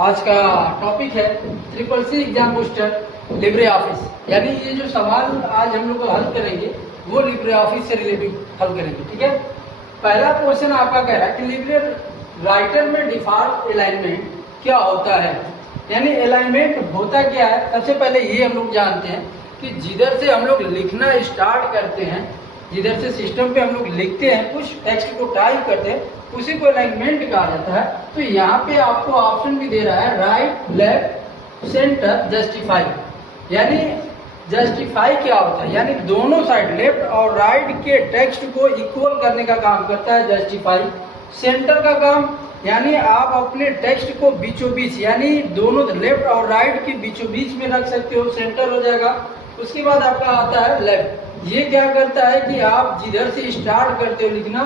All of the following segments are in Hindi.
आज का टॉपिक है triple C exam booster Libre Office. यानी ये जो सवाल आज हम लोग हल करेंगे वो लिब्रे ऑफिस से रिलेटेड हल करेंगे। ठीक है, पहला क्वेश्चन आपका कह रहा है कि लिब्रे राइटर में डिफॉल्ट अलाइनमेंट क्या होता है। यानी अलाइनमेंट होता क्या है। सबसे पहले ये हम लोग जानते हैं कि जिधर से हम लोग लिखना स्टार्ट करते हैं, जिधर से सिस्टम पे हम लोग लिखते हैं, कुछ टेक्स्ट को टाइप करते हैं, उसी को अलाइनमेंट कहा जाता है। तो यहाँ पे आपको ऑप्शन भी दे रहा है राइट, लेफ्ट, सेंटर, जस्टिफाई। यानी जस्टिफाई क्या होता है, यानी दोनों साइड लेफ्ट और राइट के टेक्स्ट को इक्वल करने का काम करता है जस्टिफाई। सेंटर का काम यानी आप अपने टेक्स्ट को बीचों बीच, यानी दोनों लेफ्ट और राइट के बीचों बीच में रख सकते हो, सेंटर हो जाएगा। उसके बाद आपका आता है लेफ्ट। ये क्या करता है कि आप जिधर से स्टार्ट करते हो लिखना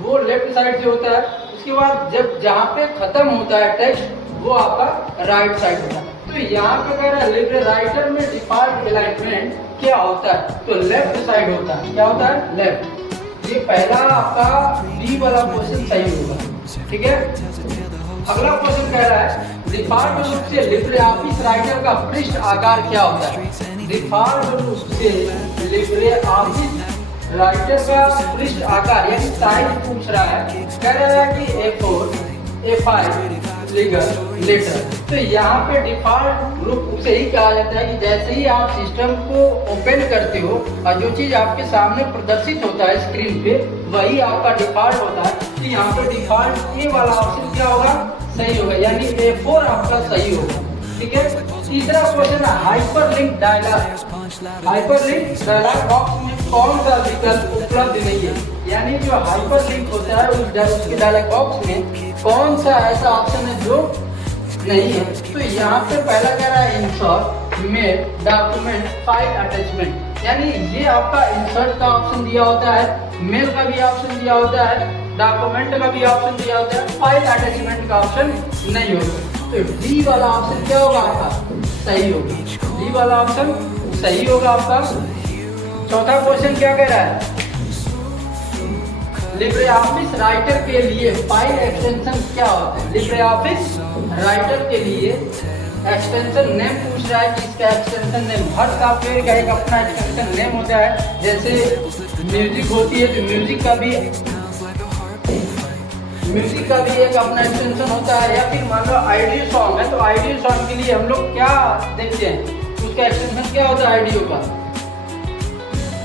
वो लेफ्ट साइड से होता है। उसके बाद जब जहाँ पे खत्म होता है टेक्स्ट वो आपका राइट साइड होता है। तो यहाँ पे कह रहा है लिब्रे राइटर में डिफॉल्ट अलाइनमेंट क्या होता है, तो लेफ्ट साइड होता है। क्या होता है? लेफ्ट। ये पहला आपका डी वाला क्वेश्चन सही होगा। ठीक है, अगला क्वेश्चन कह रहा है डिफॉल्ट रूप से लिब्रे ऑफिस राइटर का पृष्ठ आकार क्या होता है। डिफॉल्ट रूप से लिब्रे ऑफिस राइटर का पृष्ठ आकार यानी साइज पूछ रहा है। कह रहा है कि A4, A5 लेटर। तो यहाँ पे डिफॉल्ट रूप से ही कहा जाता है कि जैसे ही आप सिस्टम को ओपन करते हो और जो चीज आपके सामने प्रदर्शित होता है स्क्रीन पे वही आपका डिफॉल्ट होता है। तो यहाँ पे डिफॉल्ट ए वाला ऑप्शन क्या होगा? सही होगा, यानी A4 आपका सही होगा। ठीक है, तीसरा क्वेश्चन है hyperlink dialogue. Hyperlink dialogue box में कौन सा विकल्प उपलब्ध नहीं है। यानी जो हाइपरलिंक होता है उसके डायलॉग बॉक्स में कौन सा ऐसा ऑप्शन है जो नहीं है। तो यहाँ पे पहला कह रहा है insert mail document file attachment. यानी ये आपका इंसर्ट का ऑप्शन दिया होता है, मेल का भी ऑप्शन दिया होता है, डॉक्यूमेंट का भी ऑप्शन दिया होता है, फाइल अटैचमेंट का ऑप्शन नहीं होगा। तो डी वाला ऑप्शन क्या होगा आपका? सही होगा। डी वाला ऑप्शन सही होगा आपका। चौथा क्वेश्चन क्या कह रहा है? लिब्रे ऑफिस राइटर के लिए फाइल एक्सटेंशन क्या होता है। लिब्रे ऑफिस राइटर के लिए एक्सटेंशन नेम पूछ रहा है कि इसका एक्सटेंशन नेम, हर सॉफ्टवेयर का एक अपना एक्सटेंशन नेम होता है। जैसे म्यूजिक होती है तो म्यूजिक का भी एक अपना एक्सटेंशन होता है। या फिर मान लो ऑडियो सॉन्ग है तो ऑडियो सॉन्ग के लिए हम लोग क्या देखते हैं, उसका एक्सटेंशन क्या होता है ऑडियो का?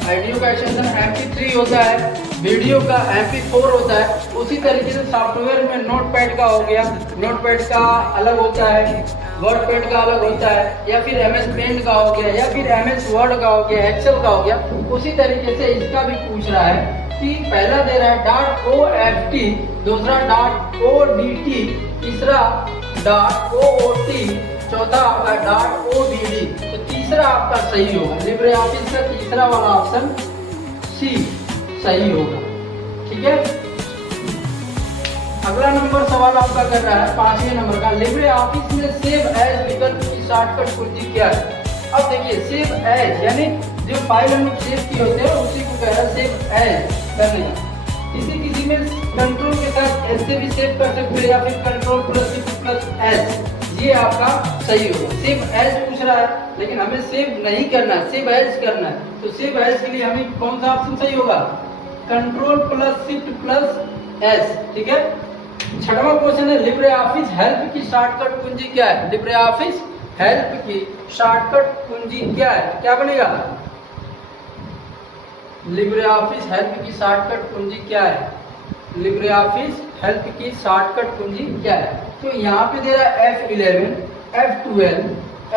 ऑडियो का एक्सटेंशन MP3 होता है, वीडियो का MP4 होता है। उसी तरीके से सॉफ्टवेयर में नोटपैड का हो गया, नोटपैड का अलग होता है, वर्डपैड का अलग होता है, या फिर MS पेंट का हो गया, या फिर MS वर्ड का हो गया, एक्सेल का हो गया। उसी तरीके से इसका भी पूछ रहा है कि पहला दे रहा है .OFT, दूसरा .ODT, तीसरा .OOT, चौथा आपका .ODD। तो तीसरा आपका सही होगा। लिब्रे ऑफिस का तीसरा वाला ऑप्शन सी सही होगा। ठीक है, अगला नंबर सवाल आपका कर रहा है 5वें नंबर का, लिब्रे ऑफिस में सेव एज विकल्प की शॉर्टकट कुंजी क्या है। अब देखिए सेव एज यानी जो फाइल हम लोग सेव किए होते हैं उसी को कह रहा है सेव एज करने का। किसी में कंट्रोल के साथ एस से भी सेव कर सकते हो, या फिर कंट्रोल प्लस एस, ये आपका सही होगा। सेव एज पूछ रहा है लेकिन हमें सेव नहीं करना है, सेव एज करना है। तो सेव एज के लिए हमें कौन सा ऑप्शन सही होगा? Control plus shift plus S. ठीक है, छठवां क्वेश्चन है लिब्रे ऑफिस हेल्प की शॉर्टकट कुंजी क्या है। लिब्रे ऑफिस हेल्प की शॉर्टकट कुंजी क्या है? क्या बनेगा? लिब्रे ऑफिस हेल्प की शॉर्टकट कुंजी क्या है? लिब्रे ऑफिस हेल्प की शॉर्टकट कुंजी क्या है? तो यहाँ पे दे रहा है F11, F12,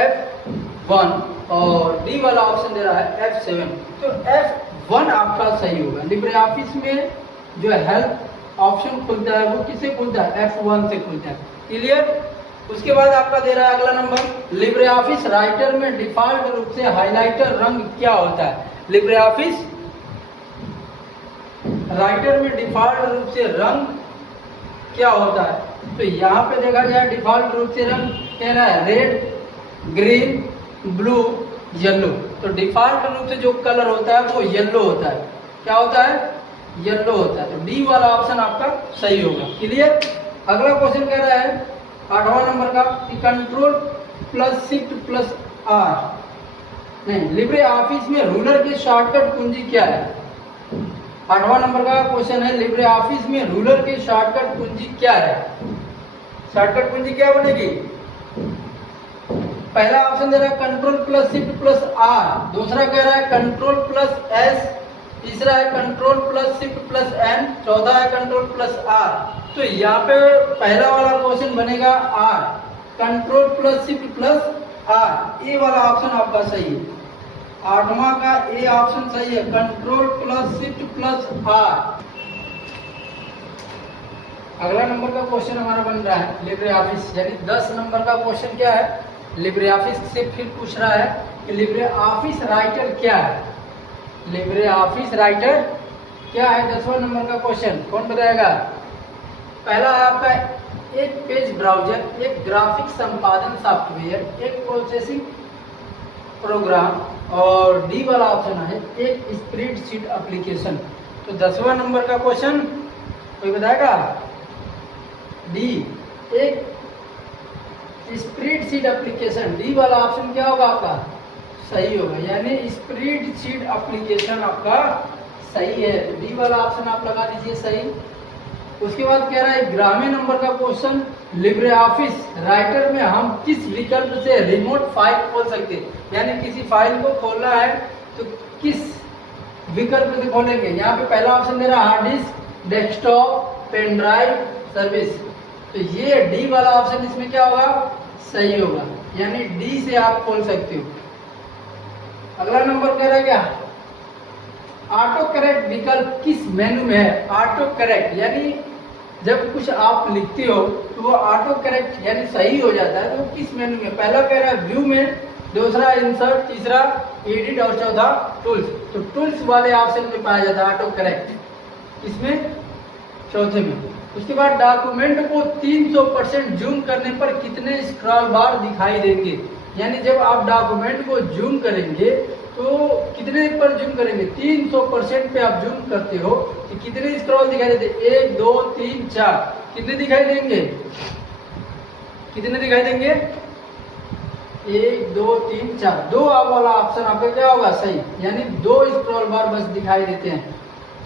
F1 और डी वाला ऑप्शन दे रहा है F7। तो F1 आपका सही होगा। लिब्रे ऑफिस में जो हेल्प ऑप्शन खुलता है वो किससे खुलता है? F1 से खुलता है। क्लियर? उसके बाद आपका दे रहा है अगला नंबर, लिब्रे ऑफिस राइटर में डिफॉल्ट रूप से हाइलाइटर रंग क्या होता है। लिब्रे ऑफिस राइटर में डिफॉल्ट रूप से रंग क्या होता है? तो यहाँ पे देखा जाए डिफॉल्ट रूप से रंग कह रहा है रेड, ग्रीन, ब्लू, येलो। तो डिफॉल्ट रूप से जो कलर होता है वो येलो होता है। क्या होता है? येलो होता है। तो डी वाला ऑप्शन आपका सही होगा। क्लियर? अगला क्वेश्चन कह रहा है 8वां नंबर का कि control plus shift plus R, नहीं, लिब्रे ऑफिस में रूलर की शॉर्टकट कुंजी क्या है? 8वां नंबर का क्वेश्चन है, लिब्रे ऑफिस में रूलर की शॉर्टकट कुंजी क्या है? शॉर्टकट कुंजी क्या बनेगी? पहला ऑप्शन दे रहा है control plus shift plus R, दूसरा कह रहा है कंट्रोल प्लस एस, तीसरा है control plus shift plus N, चौथा है कंट्रोल प्लस आर। तो यहाँ पे पहला वाला क्वेश्चन बनेगा R, control plus shift plus R, A वाला ऑप्शन आपका सही है। 8वां का ए ऑप्शन सही है, control plus shift plus R. अगला नंबर का क्वेश्चन हमारा बन रहा है लिब्रे ऑफिस, यानी 10 नंबर का क्वेश्चन क्या है? लिब्रे ऑफिस से फिर पूछ रहा है कि लिब्रे ऑफिस राइटर क्या है? लिब्रे ऑफिस राइटर क्या है? 10वां नंबर का क्वेश्चन कौन बताएगा? पहला है आपका एक पेज ब्राउजर, एक ग्राफिक संपादन सॉफ्टवेयर, एक प्रोसेसिंग प्रोग्राम, और डी वाला ऑप्शन है एक स्प्रेडशीट एप्लीकेशन। तो 10वां नंबर का क्वेश्चन कोई बताएगा? डी, एक स्प्रेडशीट एप्लीकेशन, डी वाला ऑप्शन क्या होगा आपका? सही होगा, यानी स्प्रेडशीट एप्लीकेशन आपका सही है। तो डी वाला ऑप्शन आप लगा दीजिए सही। उसके बाद कह रहा है 11वें नंबर का क्वेश्चन, लिब्रे ऑफिस राइटर में हम किस विकल्प से रिमोट फाइल खोल सकते हैं? यानी किसी फाइल को खोलना है तो किस विकल्प से खोलेंगे? यहाँ पे पहला ऑप्शन दे रहा है hard disk, desktop, pen drive, service. तो ये डी वाला ऑप्शन इसमें क्या होगा? सही होगा, यानी डी से आप खोल सकते हो। अगला नंबर कह रहा है क्या? ऑटो करेक्ट विकल्प किस मेनू में है? ऑटो करेक्ट यानी जब कुछ आप लिखते हो तो वो ऑटो करेक्ट यानी सही हो जाता है, तो वो किस मेनू में? पहला कह रहा है व्यू में, दूसरा इंसर्ट, तीसरा एडिट और चौथा टूल्स। तो टूल्स वाले ऑप्शन में पाया जाता है ऑटो करेक्ट, इसमें चौथे में। उसके बाद डॉक्यूमेंट को 300% जूम करने पर कितने स्क्रॉल बार दिखाई देंगे? यानी जब आप डॉक्यूमेंट को जूम करेंगे तो कितने पर जूम करेंगे? 300% पे आप जूम करते हो तो कितने स्क्रॉल दिखाई देते? 1 2 3 4, कितने दिखाई देंगे? कितने दिखाई देंगे? 1 2 3 4, 2 वाला ऑप्शन आपका क्या होगा? सही, यानी 2 स्क्रॉल बार बस दिखाई देते हैं।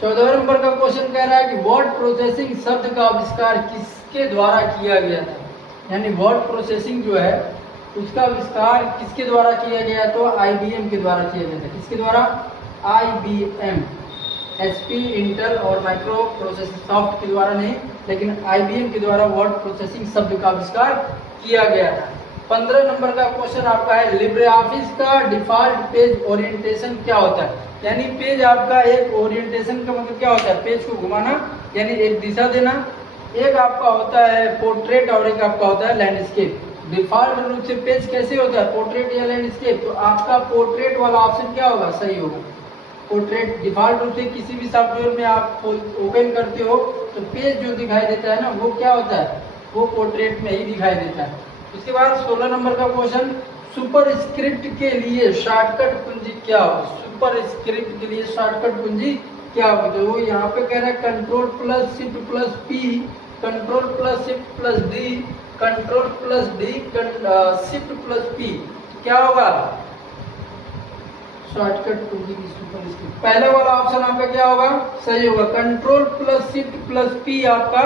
14वें नंबर का क्वेश्चन कह रहा है कि वर्ड प्रोसेसिंग शब्द का आविष्कार किसके द्वारा किया गया था? यानी वर्ड प्रोसेसिंग जो है उसका आविष्कार किसके द्वारा किया गया? तो IBM के द्वारा किया गया था। किसके द्वारा? IBM, HP, इंटेल और माइक्रो प्रोसेसिंग सॉफ्ट के द्वारा नहीं, लेकिन IBM के द्वारा वर्ड प्रोसेसिंग शब्द का आविष्कार किया गया था। 15 नंबर का क्वेश्चन आपका है लिब्रे ऑफिस का डिफॉल्ट पेज ओरिएंटेशन क्या होता है? यानी पेज आपका एक ओरिएंटेशन का मतलब क्या होता है? पेज को घुमाना यानी एक दिशा देना। एक आपका होता है पोर्ट्रेट और एक आपका होता है लैंडस्केप। डिफॉल्ट रूप से पेज कैसे होता है? पोर्ट्रेट या लैंडस्केप? तो आपका पोर्ट्रेट वाला ऑप्शन क्या होगा? सही होगा, पोर्ट्रेट। डिफॉल्ट रूप से किसी भी सॉफ्टवेयर में आप ओपन करते हो तो पेज जो दिखाई देता है ना वो क्या होता है? वो पोर्ट्रेट में ही दिखाई देता है। उसके बाद 16 नंबर का क्वेश्चन, सुपर स्क्रिप्ट के लिए शॉर्टकट कुंजी क्या होगी? सुपर स्क्रिप्ट के लिए शॉर्टकट कुंजी क्या होगी? तो वो यहाँ पे कह रहा है control plus shift plus P, control plus shift plus D, control plus D, shift plus P. क्या होगा शॉर्टकट कुंजी की सुपर स्क्रिप्ट? पहले वाला ऑप्शन आपका क्या होगा? सही होगा, control plus shift plus P आपका